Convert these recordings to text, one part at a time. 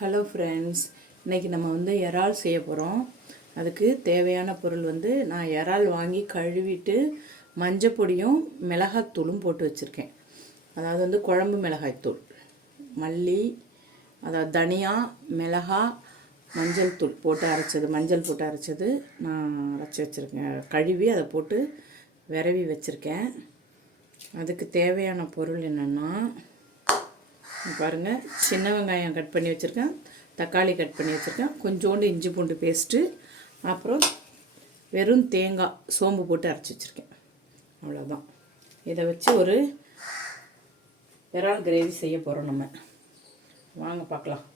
Hello friends, இன்றைக்கி நம்ம வந்து இறால் செய்ய போகிறோம். அதுக்கு தேவையான பொருள் வந்து நான் இறால் வாங்கி கழுவிட்டு மஞ்சள் பொடியும் மிளகாத்தூளும் போட்டு வச்சுருக்கேன். அதாவது வந்து குழம்பு மிளகாய்த்தூள், மல்லி, அதாவது தனியா, மிளகா, மஞ்சள் தூள் போட்டு அரைச்சது, மஞ்சள் போட்டு அரைச்சது நான் அரைச்சி வச்சுருக்கேன். கழுவி அதை போட்டு விரவி வச்சுருக்கேன். அதுக்கு தேவையான பொருள் என்னென்னா பாருங்கள், சின்ன வெங்காயம் கட் பண்ணி வச்சுருக்கேன், தக்காளி கட் பண்ணி வச்சுருக்கேன், கொஞ்சோண்டு இஞ்சி பூண்டு பேஸ்ட்டு, அப்புறம் வெறும் தேங்காய் சோம்பு போட்டு அரைச்சி வச்சுருக்கேன். அவ்வளோதான். இதை வச்சு ஒரு இறால் கிரேவி செய்ய போகிறோம். நம்ம வாங்க பார்க்கலாம்.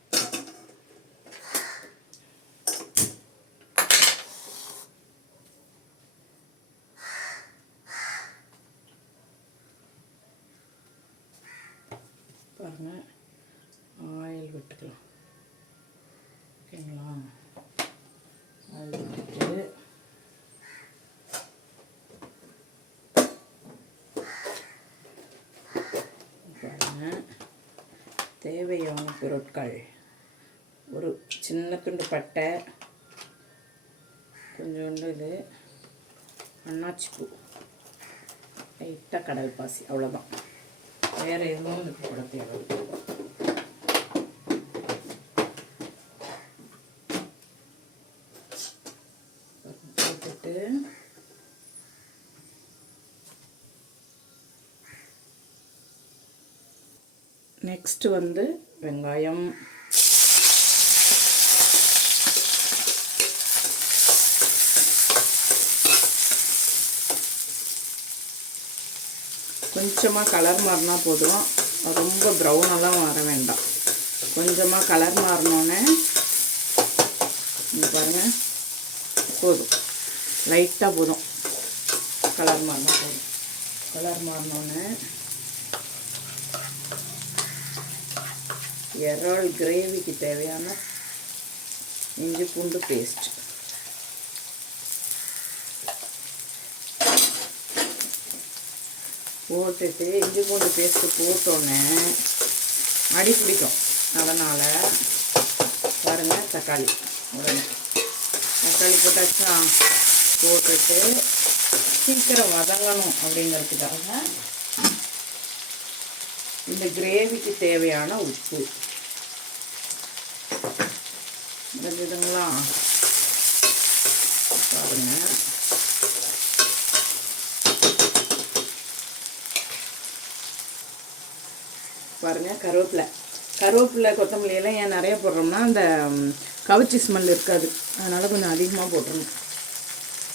பாருங்கள், ஆயில் விட்டுக்கலாம். ஓகேங்களா? ஆயில் விட்டுட்டு பாருங்கள், தேவையான பொருட்கள்: ஒரு சின்ன துண்டு பட்டை, கொஞ்சோண்டு இது அன்னாச்சிப்பூ, லைட்டாக கடல் பாசி, அவ்வளோதான். வேறு எதுவும் இதுக்கு கூட தேவை. போட்டுட்டு நெக்ஸ்ட்டு வந்து வெங்காயம், கொஞ்சமாக கலர் மாறினா போதும், ரொம்ப ப்ரௌனெல்லாம் வர வேண்டாம். கொஞ்சமாக கலர் மாறினோன்னே இங்கே பாருங்கள், போதும், லைட்டாக போதும், கலர் மாறினா போதும். கலர் மாறினோன்னே இறால் கிரேவிக்கு தேவையான இஞ்சி பூண்டு பேஸ்ட் போட்டுட்டு, இஞ்சி பூண்டு பேஸ்ட்டு போட்டோன்னே அடி பிடிக்கும். அதனால் பாருங்கள், தக்காளி உடனே தக்காளி போட்டாச்சா, போட்டுட்டு சீக்கிரம் வதங்கணும் அப்படிங்கிறதுக்காக இந்த கிரேவிக்கு தேவையான உப்பு இதுங்களா பாருங்கள். பாருங்கள், கருவேப்பிலை கொத்தமல்லி எல்லாம் ஏன் நிறைய போடுறோம்னா அந்த கவுச்சி ஸ்மெல் இருக்காது, அதனால் கொஞ்சம் அதிகமாக போட்டுடணும்.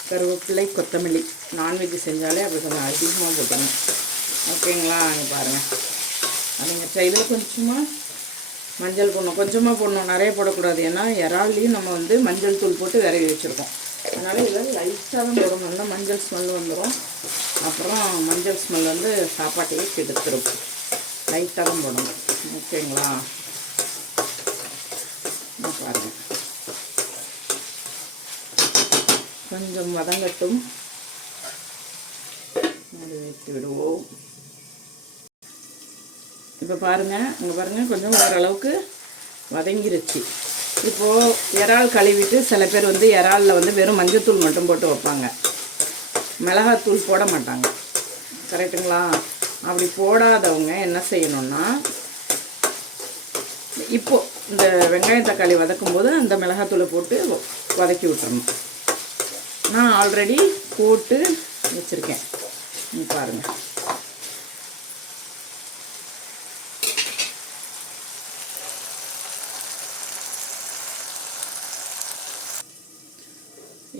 கருவேப்பிலை கொத்தமல்லி நான்வெஜ் செஞ்சாலே அப்படி கொஞ்சம் அதிகமாக போட்டுடணும். ஓகேங்களா? நீங்கள் பாருங்கள், அதுங்க இதில் கொஞ்சமாக மஞ்சள் போடணும், கொஞ்சமாக போடணும், நிறைய போடக்கூடாது. ஏன்னா இறால்லையும் நம்ம வந்து மஞ்சள் தூள் போட்டு விரவி வச்சுருக்கோம். அதனால் இதில் லைட்டாக தான் போடணும், இல்லை மஞ்சள் ஸ்மெல் வந்துடும். அப்புறம் மஞ்சள் ஸ்மெல் வந்து சாப்பாட்டையே கெடுத்துரும். லைட்டாக தான் போடணும். ஓகேங்களா? பாருங்கள், கொஞ்சம் வதங்கட்டும், அது வைத்து விடுவோம். இப்போ பாருங்கள், இங்கே பாருங்கள், கொஞ்சம் ஓரளவுக்கு வதங்கிருச்சு. இப்போது இறால் கழுவிட்டு சில பேர் வந்து இறாலில் வந்து வெறும் மஞ்சத்தூள் மட்டும் போட்டு வைப்பாங்க, மிளகாத்தூள் போட மாட்டாங்க. கரெக்டுங்களா? அப்படி போடாதவங்க என்ன செய்யணும்னா, இப்போது இந்த வெங்காயம் தக்காளி வதக்கும்போது அந்த மிளகாத்தூளை போட்டு வதக்கி விட்டுறணும். நான் ஆல்ரெடி போட்டு வச்சுருக்கேன், பாருங்கள்.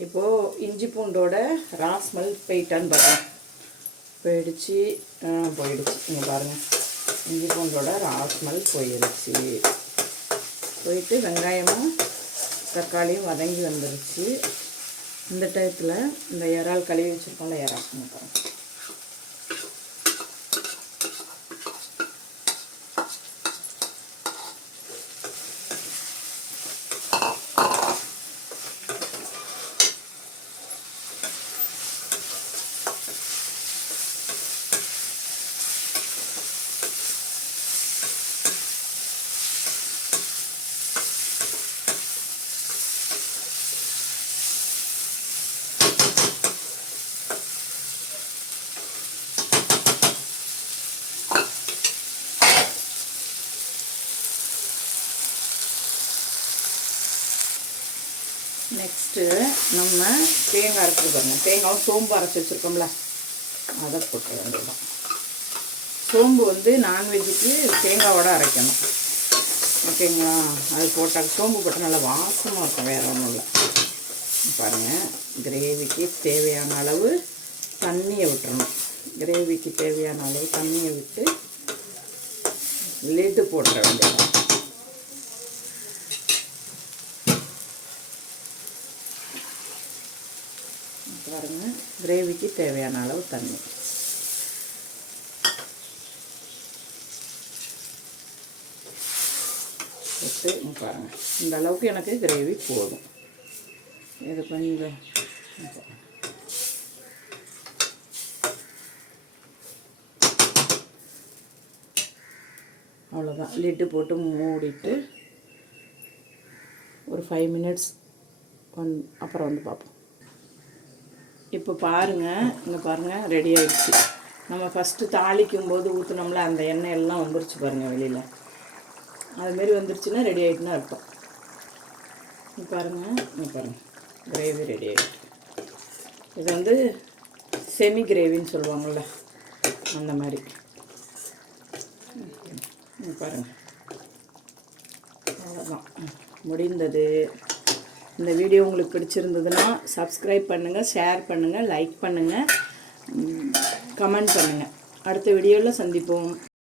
இப்போது இஞ்சி பூண்டோட ராஸ்மல் போயிட்டான்னு பார்த்தேன், போயிடுச்சு. இங்கே பாருங்கள், இஞ்சி பூண்டோட ராஸ்மல் போயிடுச்சு. போயிட்டு வெங்காயமும் தக்காளியும் வதங்கி வந்துடுச்சு. இந்த டயத்தில் இந்த இறால் கழுவி வச்சுருக்கோம்ல, இறால் பாருங்கள், நெக்ஸ்ட்டு நம்ம தேங்காய் அரைச்சி பாருங்கள். தேங்காவும் சோம்பு அரைச்சி வச்சுருக்கோம்ல, அதை போட்டு வேண்டியதான். சோம்பு வந்து நான்வெஜ்ஜுக்கு தேங்காவோட அரைக்கணும், ஓகேங்களா? அது போட்டால் சோம்பு போட்டால் நல்லா வாசமாக இருக்கும், வேறு ஒன்றும் இல்லை. பாருங்கள், கிரேவிக்கு தேவையான அளவு தண்ணியை விட்டுறணும். கிரேவிக்கு தேவையான அளவு தண்ணியை விட்டு லிட்டு போட்டுற வேண்டியது. பாருங்கள், கிரேவிக்கு தேவையான அளவு தண்ணி போட்டு பாருங்கள். இந்த அளவுக்கு எனக்கு கிரேவி போதும். இது கொஞ்சம் அவ்வளோதான். லிட்டு போட்டு மூடிட்டு ஒரு 5 மினிட்ஸ் அப்புறம் வந்து பார்ப்போம். இப்போ பாருங்கள், இங்கே பாருங்கள், ரெடி ஆகிடுச்சு. நம்ம ஃபஸ்ட்டு தாளிக்கும் போது ஊற்றினோம்ல, அந்த எண்ணெய் எல்லாம் வந்துருச்சு பாருங்கள் வெளியில். அதுமாரி வந்துருச்சுன்னா ரெடி ஆகிட்டுன்னு அர்த்தம். பாருங்கள், கிரேவி ரெடி ஆகிடுச்சு. இது வந்து செமி கிரேவின்னு சொல்லுவாங்கள்ல, அந்த மாதிரி. பாருங்கள், அவ்வளோதான், முடிந்தது. இந்த வீடியோ உங்களுக்கு பிடிச்சிருந்ததுன்னா சப்ஸ்கிரைப் பண்ணுங்கள், ஷேர் பண்ணுங்கள், லைக் பண்ணுங்கள், கமெண்ட் பண்ணுங்கள். அடுத்த வீடியோவில் சந்திப்போம்.